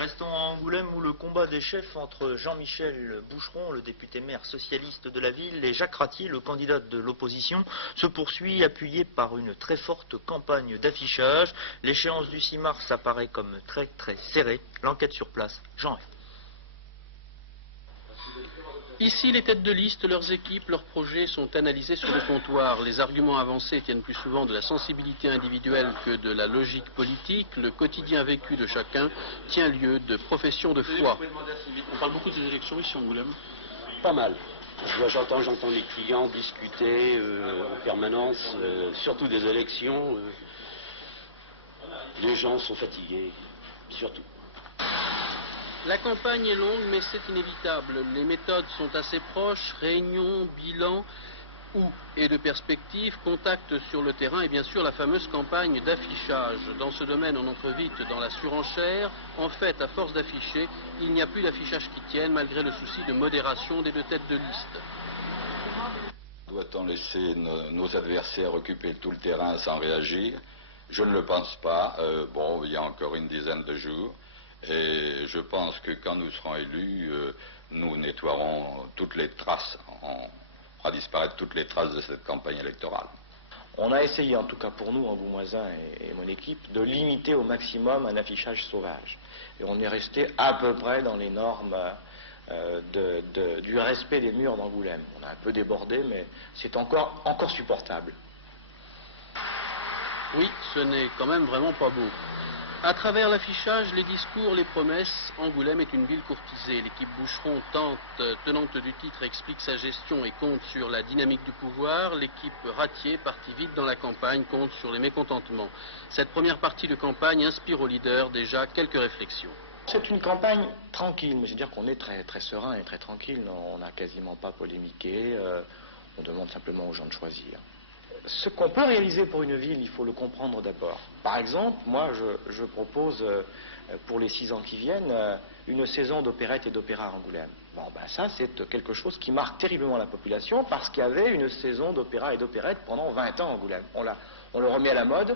Restons à Angoulême où le combat des chefs entre Jean-Michel Boucheron, le député maire socialiste de la ville, et Jacques Ratier, le candidat de l'opposition, se poursuit appuyé par une très forte campagne d'affichage. L'échéance du 6 mars apparaît comme très serrée. L'enquête sur place, Jean F. Ici, les têtes de liste, leurs équipes, leurs projets sont analysés sur le comptoir. Les arguments avancés tiennent plus souvent de la sensibilité individuelle que de la logique politique. Le quotidien vécu de chacun tient lieu de profession de foi. On parle beaucoup des élections ici en Angoulême. Pas mal. J'entends les clients discuter en permanence, surtout des élections. Les gens sont fatigués, surtout. La campagne est longue, mais c'est inévitable. Les méthodes sont assez proches, réunions, bilans, et de perspectives, contacts sur le terrain et bien sûr la fameuse campagne d'affichage. Dans ce domaine, on entre vite dans la surenchère. En fait, à force d'afficher, il n'y a plus d'affichage qui tienne, malgré le souci de modération des deux têtes de liste. Doit-on laisser nos adversaires occuper tout le terrain sans réagir? Je ne le pense pas. Bon, il y a encore une dizaine de jours. Et je pense que quand nous serons élus, nous nettoierons toutes les traces, on fera disparaître toutes les traces de cette campagne électorale. On a essayé, en tout cas pour nous, Angoumoisins et mon équipe, de limiter au maximum un affichage sauvage. Et on est resté à peu près dans les normes du respect des murs d'Angoulême. On a un peu débordé, mais c'est encore supportable. Oui, ce n'est quand même vraiment pas beau. À travers l'affichage, les discours, les promesses, Angoulême est une ville courtisée. L'équipe Boucheron, tenante du titre, explique sa gestion et compte sur la dynamique du pouvoir. L'équipe Ratier, partie vite dans la campagne, compte sur les mécontentements. Cette première partie de campagne inspire aux leaders déjà quelques réflexions. C'est une campagne tranquille, mais c'est-à-dire qu'on est très serein et très tranquille. On n'a quasiment pas polémiqué, on demande simplement aux gens de choisir. Ce qu'on peut réaliser pour une ville, il faut le comprendre d'abord. Par exemple, moi, je propose pour les 6 ans qui viennent une saison d'opérette et d'opéra à Angoulême. Bon, ben ça, c'est quelque chose qui marque terriblement la population parce qu'il y avait une saison d'opéra et d'opérette pendant 20 ans à Angoulême. On le remet à la mode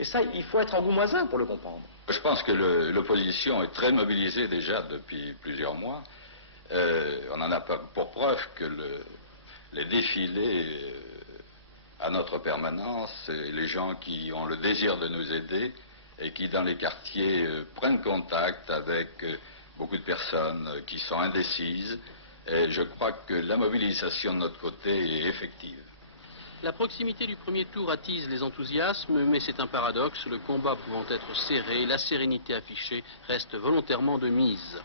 et ça, il faut être angoumoisin pour le comprendre. Je pense que l'opposition est très mobilisée déjà depuis plusieurs mois. On en a pour preuve que les défilés à notre permanence, les gens qui ont le désir de nous aider et qui dans les quartiers prennent contact avec beaucoup de personnes qui sont indécises. Et je crois que la mobilisation de notre côté est effective. La proximité du premier tour attise les enthousiasmes, mais c'est un paradoxe. Le combat pouvant être serré, la sérénité affichée reste volontairement de mise.